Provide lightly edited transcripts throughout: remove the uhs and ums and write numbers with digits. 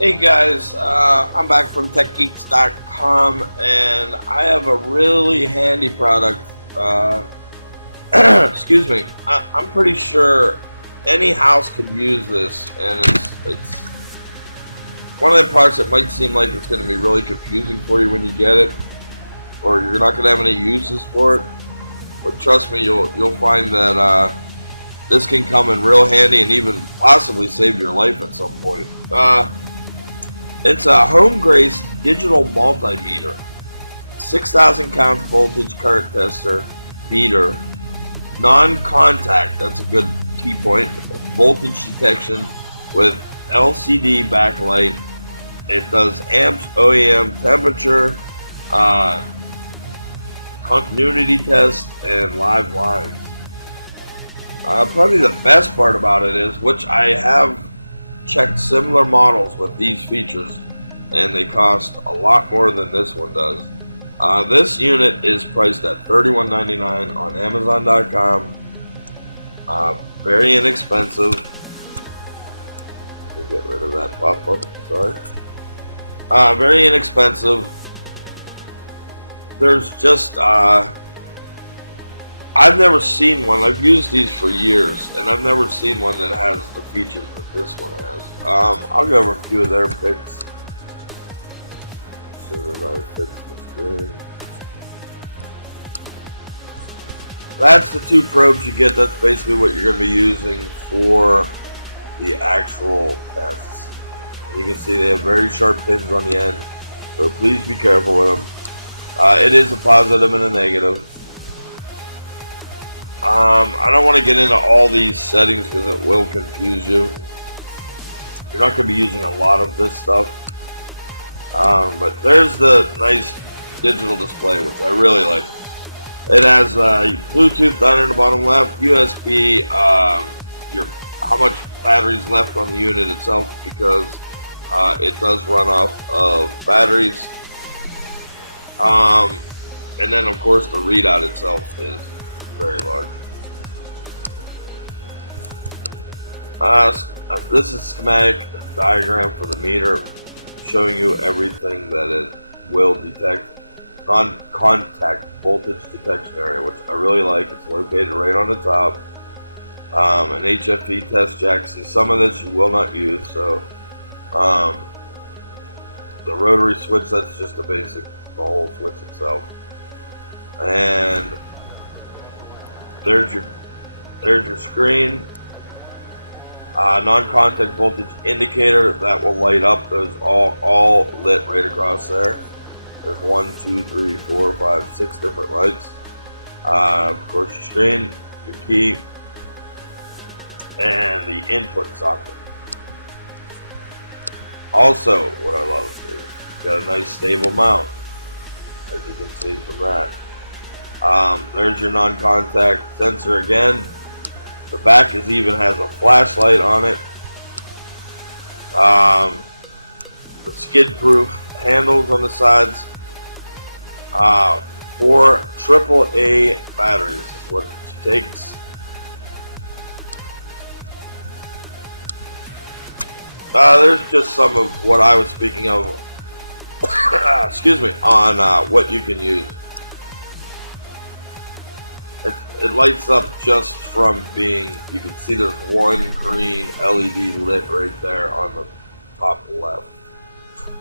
Hey guys, I'm back from TechGeeks.com, and I have a really handy product. Excuse me. I'm pretty sure any house could use this, and it's one of the products that might seem like it's going to be really confusing for you when you get it, or you're not going to have any uses for it. But trust me, you'll find that this can come in real handy and even possibly save your life at some point. It's a Homgrace digital multimeter, 6,000 count voltage current tester, meter, non-contact, that's a good key point, voltage detection with LCD backlight. It does amps, OEM, temperature, continuity test, and live lines. Probably the best part about it is, which I have checked similar models with these features, and they cost a lot more than this one does. This unit is priced at $31.99 on Amazon.com. Very inexpensive. Let me get rid of that pop-up. Sorry. Very inexpensive. There's just I've never seen one. I've used these for years, and I've never seen one that has the features that this one has. I'll go over a few of their picks as soon as I fix the screen. That's the two probes you get. That's basically what you're going to be using for the actual tests. You can see they have very sharp pins on the end, so please be careful with them. It is a positive and a negative. I don't want to get into all these settings because it will confuse you. You're not going to be using a lot of this stuff. But there's the nice digital display, which I really like. It has Bluetooth down in the bottom left, USB, how much battery's left on the unit itself, because it does run off of batteries. And then, of course, the readout itself is very large. This is schematic diagram for the meter, showing you everything that it will detect. Non-contact voltage detection area, which I really like. It's located right on the top. An HFE test jack. See, some of this you will not use. So the rotary switch, that's just a basic, the whole switch itself. And there's your screen. Non-contact voltage indicator that will light up. Those all lit right across there. There's 1, 2, 3, 4, 5, 6 different lights. Of course, your screen, your key, and the input socket. Also, what I love is it's got a nice stable mount, as you can see from that. There's your non-contact sensor again. The back even has a flashlight on it. The skid-proof handles on the sides. 4 AAA batteries is what it takes. There's just some of what I was speaking of. Excuse me, on what you can use. It lights up just from being, you can see there's one green LED lit right there on the top left.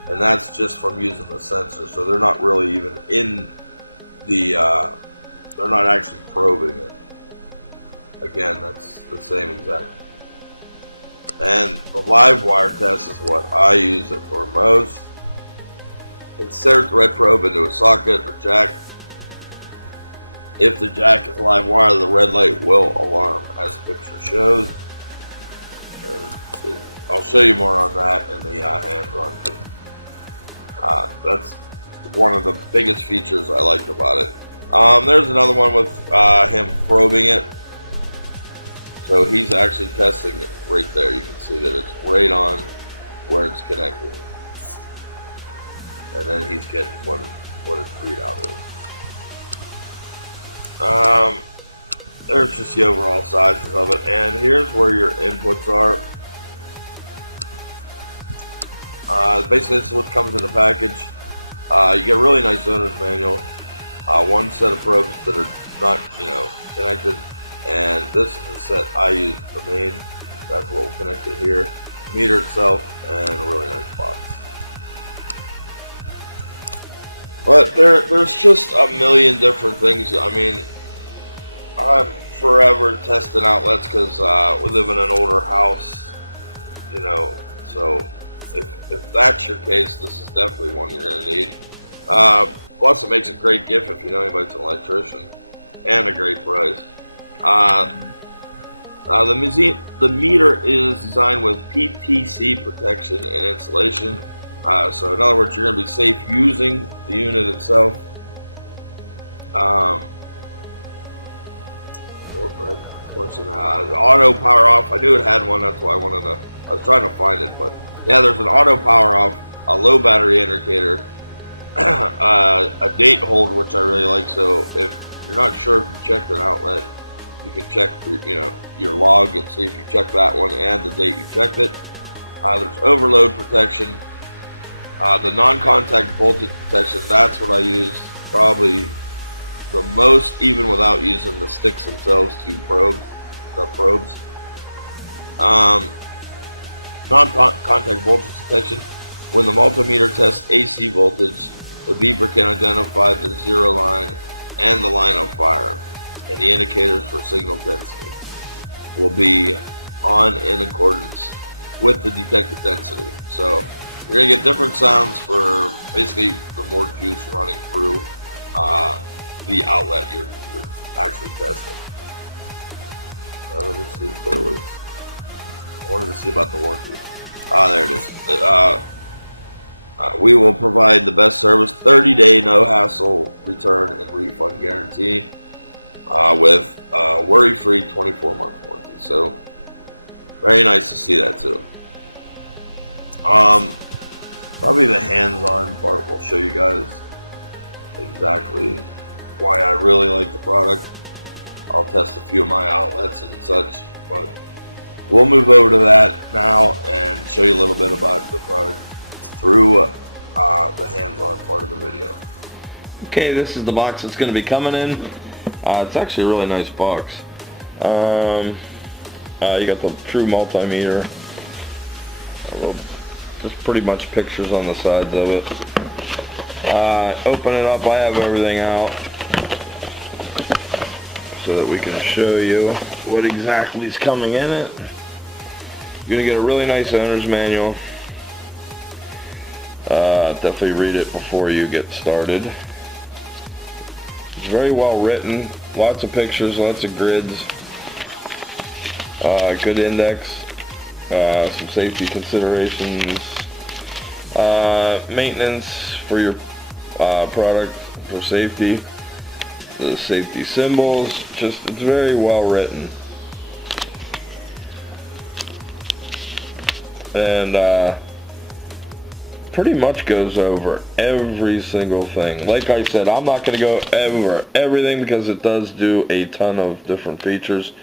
And that's just from using the sensor, so they're not really even in the, they're not actually probing it. Again, that's the same exact. And the live wire test is what I use it for most. Insert the red probe into a socket or jack. If the jack is live wire, the red light will alarm, as the picture shows. And I'll show you more on that in the hands-on. That's one of the biggest features I liked about it. There's another one with him probing it. So he's actually testing it right there. You can see that it's right on where it's connected. And then he's getting what its readout is. There's just the overall sizes of it. And here's where your inputs are. Basically, this is what comes in the package. You get a really nice owner's manual. One set of probes that are not, connected. And this is the set I use, the main. That's what will connect it here. The meter itself, and a really nice box. But there's just a million different things. I mean, I'm forever testing outlets because we live in an older house, so if that's your case, this is definitely one you're going to need. Plus, it makes a great gift if you know anybody's an electrician, and a great price. The meter is designed with PTC protection and insulation. So in other words, you're going to be safe using the unit itself. Auto power off. I knew it had one. That's why I was trying to find it, but yeah, there's an auto power off, a low battery indicator, a date hold, which I really like. So if you're not sure if you checked an outlet, you can check your log and see if you checked that one and the date you checked it. There's overload protection, the non-contact voltage protection. That's what I use probably the most, even without using the sticks themselves to probe the probes. Non-contact voltage detection. When the multimeter tests AC voltage, the beeper can identify the zero line and the line of fire, and the indicators for signal density will be on in accordance with the detected density. So you're going to get different sounds for basically the more juice running through the outlet you're actually testing. Let me see if there was. I wanted to see about the warranty. There it is. We will provide the best service, 30-day no-hassle return and refund guarantee with worry-free 24-month warranty. So very nice to see that too. Probably the hands-on part will show you guys exactly why I really like the product. I'll test a few of my outlets and such, but we'll move over to that now and show you a little bit about the product through the hands-on part of the video. Okay, this is the box that's going to be coming in. It's actually a really nice box. You got the true multimeter. Just pretty much pictures on the sides of it. Open it up. I have everything out so that we can show you what exactly is coming in it. You're going to get a really nice owner's manual. Definitely read it before you get started. It's very well written. Lots of pictures, lots of grids. Good index. Some safety considerations. Maintenance for your product for safety. The safety symbols. Just, it's very well written. And pretty much goes over every single thing. Like I said, I'm not going to go over everything because it does do a ton of different features.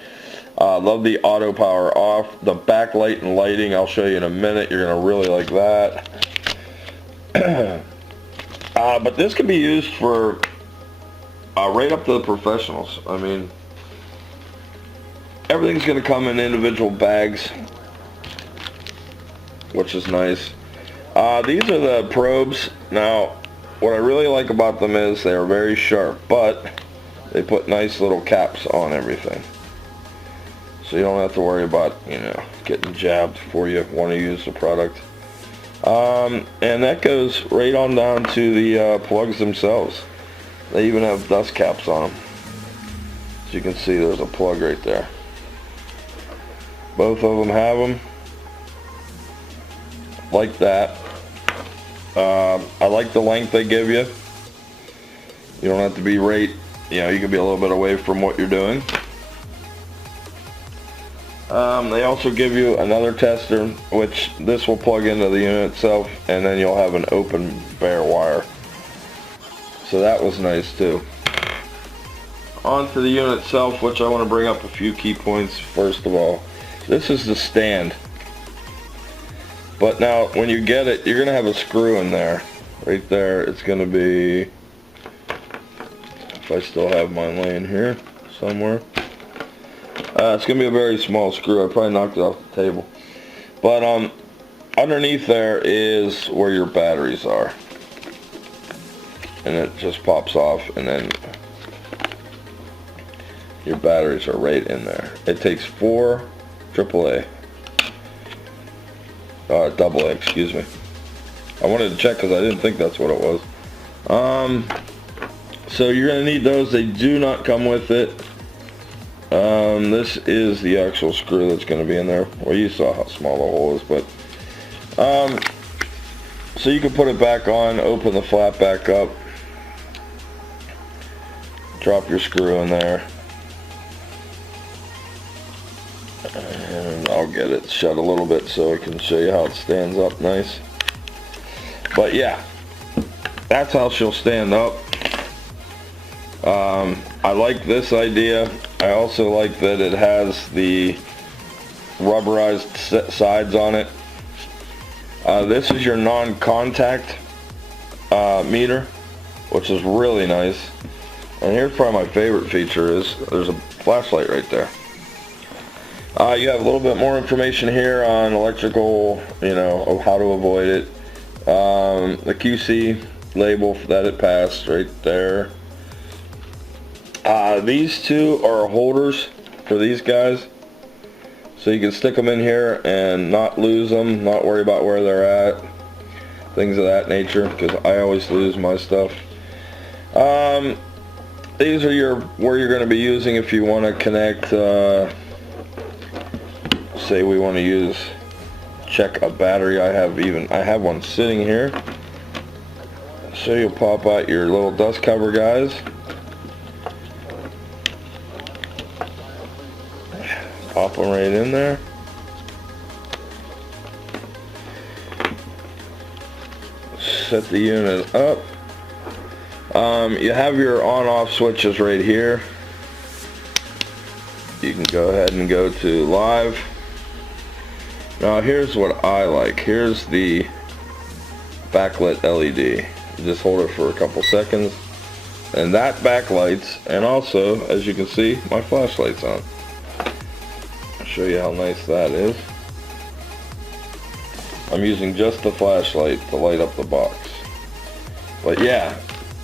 Love the auto power off. The backlight and lighting, I'll show you in a minute. You're going to really like that. But this can be used for right up to the professionals. I mean, everything's going to come in individual bags, which is nice. These are the probes. Now, what I really like about them is they are very sharp, but they put nice little caps on everything. So you don't have to worry about, getting jabbed before you want to use the product. And that goes right on down to the plugs themselves. They even have dust caps on them. As you can see, there's a plug right there. Both of them have them. like that. I like the length they give you. You don't have to be right, you know, you can be a little bit away from what you're doing. They also give you another tester, which this will plug into the unit itself, and then you'll have an open bare wire. So that was nice too. Onto the unit itself, which I want to bring up a few key points. First of all, this is the stand. But now when you get it, you're going to have a screw in there. Right there, it's going to be, if I still have mine laying here somewhere. It's going to be a very small screw. I probably knocked it off the table. But underneath there is where your batteries are. And it just pops off, and then your batteries are right in there. It takes 4 AAA. AA, excuse me. I wanted to check because I didn't think that's what it was. So you're going to need those. They do not come with it. This is the actual screw that's going to be in there. Well, you saw how small the hole is, but so you can put it back on, open the flap back up, drop your screw in there, and I'll get it shut a little bit so I can show you how it stands up nice. But yeah, that's how she'll stand up. I like this idea. I also like that it has the rubberized sides on it. This is your non-contact meter, which is really nice. And here's probably my favorite feature is there's a flashlight right there. You have a little bit more information here on electrical, you know, of how to avoid it. The QC label that it passed right there. These two are holders for these guys, so you can stick them in here and not lose them, not worry about where they're at, things of that nature, because I always lose my stuff. These are where you're going to be using if you want to connect, say we want to check a battery. I have one sitting here, so you'll pop out your little dust cover guys. Pop them right in there. Set the unit up. You have your on-off switches right here. You can go ahead and go to live. Now here's what I like. Here's the backlit LED. You just hold it for a couple seconds, and that backlights, and also, as you can see, my flashlight's on. Show you how nice that is. I'm using just the flashlight to light up the box. But yeah,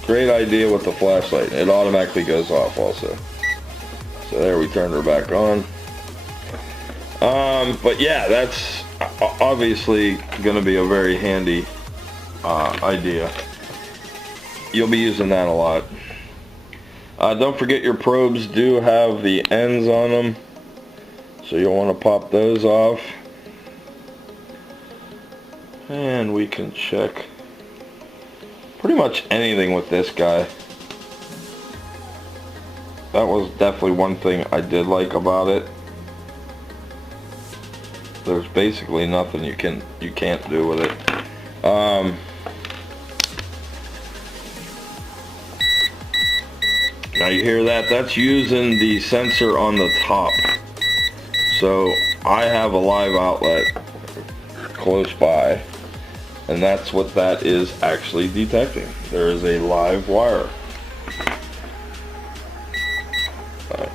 great idea with the flashlight. It automatically goes off also. So there, we turned her back on. But yeah, that's obviously going to be a very handy idea. You'll be using that a lot. Don't forget your probes do have the ends on them. So you'll want to pop those off, and we can check pretty much anything with this guy. That was definitely one thing I did like about it. There's basically nothing you can't do with it. Now you hear that? That's using the sensor on the top. So I have a live outlet close by, and that's what that is actually detecting. There is a live wire. I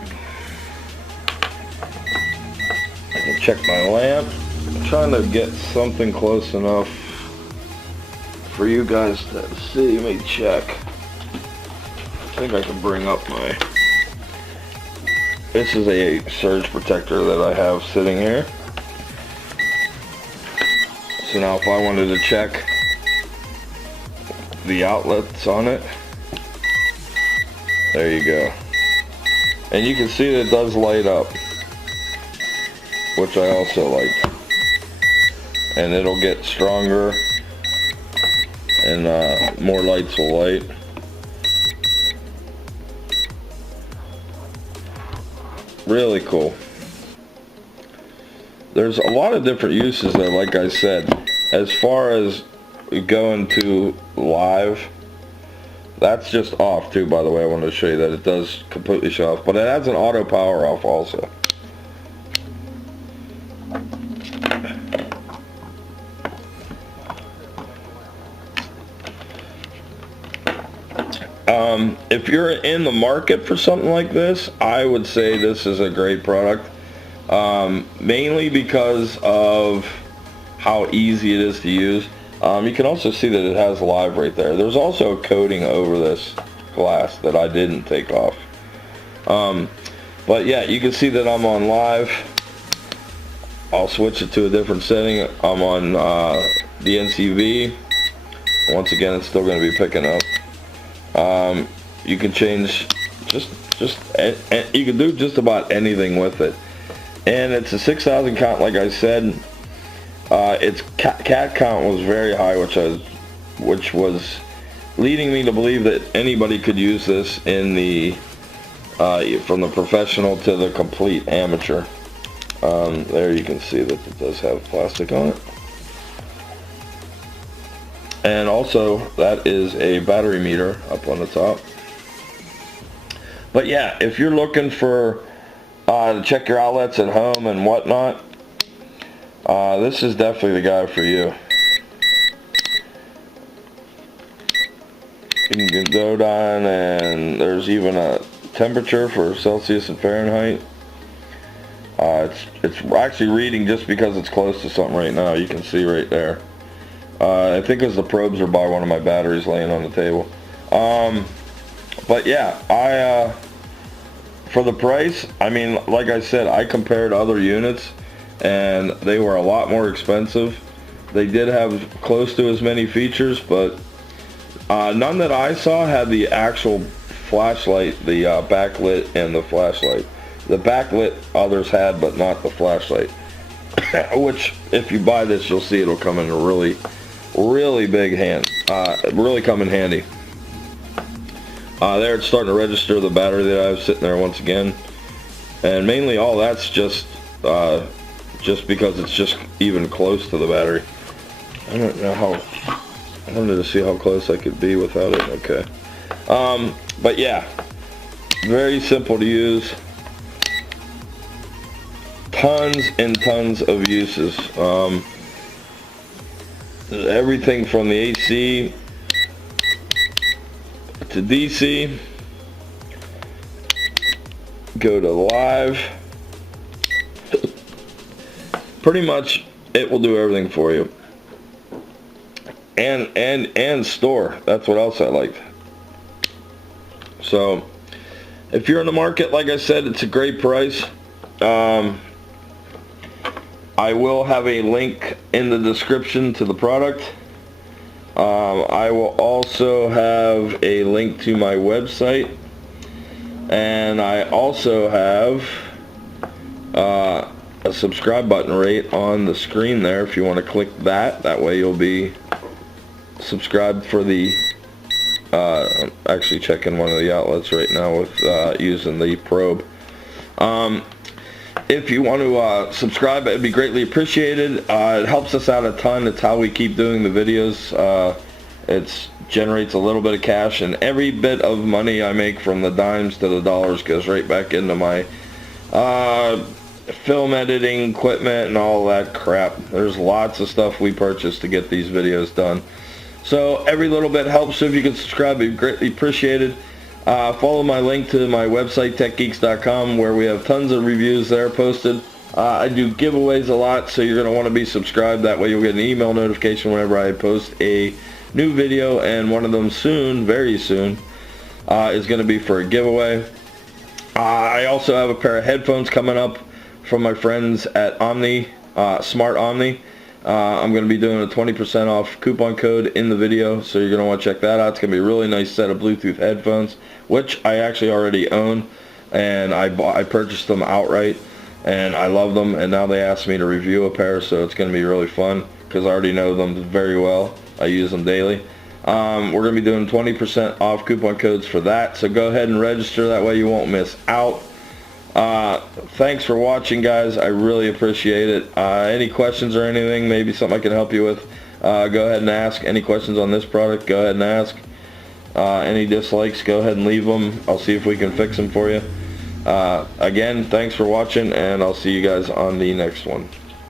can check my lamp. I'm trying to get something close enough for you guys to see. Let me check. I think I can bring up my... This is a surge protector that I have sitting here. So now if I wanted to check the outlets on it, there you go. And you can see that it does light up, which I also like. and it'll get stronger, and more lights will light. Really cool. There's a lot of different uses there, like I said. As far as going to live, that's just off too, by the way. I wanted to show you that it does completely shut off, but it has an auto power off also. If you're in the market for something like this, I would say this is a great product, mainly because of how easy it is to use. You can also see that it has live right there. There's also a coating over this glass that I didn't take off. But yeah, you can see that I'm on live. I'll switch it to a different setting. I'm on the NCV. Once again, it's still going to be picking up. You can change you can do just about anything with it, and it's a 6,000 count. Like I said, its cat count was very high, which was leading me to believe that anybody could use this in the from the professional to the complete amateur. There you can see that it does have plastic on it. And also, that is a battery meter up on the top. But yeah, if you're looking for to check your outlets at home and whatnot, this is definitely the guy for you. You can get Diode on, and there's even a temperature for Celsius and Fahrenheit. It's actually reading just because it's close to something right now. You can see right there. I think because the probes are by one of my batteries laying on the table. But yeah, for the price, I mean, like I said, I compared other units, and they were a lot more expensive. They did have close to as many features, but none that I saw had the actual flashlight, the backlit and the flashlight. The backlit others had, but not the flashlight. Which, if you buy this, you'll see it'll come in a really big hand. Really come in handy. There it's starting to register the battery that I have sitting there once again, and mainly all that's just because it's just even close to the battery. I don't know how. I wanted to see how close I could be without it. Okay. But yeah, very simple to use. Tons and tons of uses. Everything from the AC to DC, go to live. Pretty much it will do everything for you, and store. That's what else I liked. So if you're in the market, like I said, it's a great price. I will have a link in the description to the product. I will also have a link to my website, and I also have a subscribe button right on the screen there if you want to click that. That way you'll be subscribed for the I'm actually checking one of the outlets right now with using the probe. If you want to subscribe, it'd be greatly appreciated. It helps us out a ton. It's how we keep doing the videos. It generates a little bit of cash, and every bit of money I make, from the dimes to the dollars, goes right back into my film editing equipment and all that crap. There's lots of stuff we purchase to get these videos done. So every little bit helps. So if you could subscribe, it'd be greatly appreciated. Follow my link to my website, techgeeks.com, where we have tons of reviews there posted. I do giveaways a lot, so you're going to want to be subscribed. That way you'll get an email notification whenever I post a new video, and one of them soon, very soon, is going to be for a giveaway. I also have a pair of headphones coming up from my friends at Omni, Smart Omni. I'm going to be doing a 20% off coupon code in the video, so you're going to want to check that out. It's going to be a really nice set of Bluetooth headphones, which I actually already own, and I purchased them outright, and I love them, and now they asked me to review a pair, so it's going to be really fun. because I already know them very well. I use them daily. We're going to be doing 20% off coupon codes for that, so go ahead and register. That way you won't miss out. Thanks for watching, guys. I really appreciate it. Any questions or anything, maybe something I can help you with, go ahead and ask. Any questions on this product, go ahead and ask. Any dislikes, go ahead and leave them. I'll see if we can fix them for you. Again, thanks for watching, and I'll see you guys on the next one.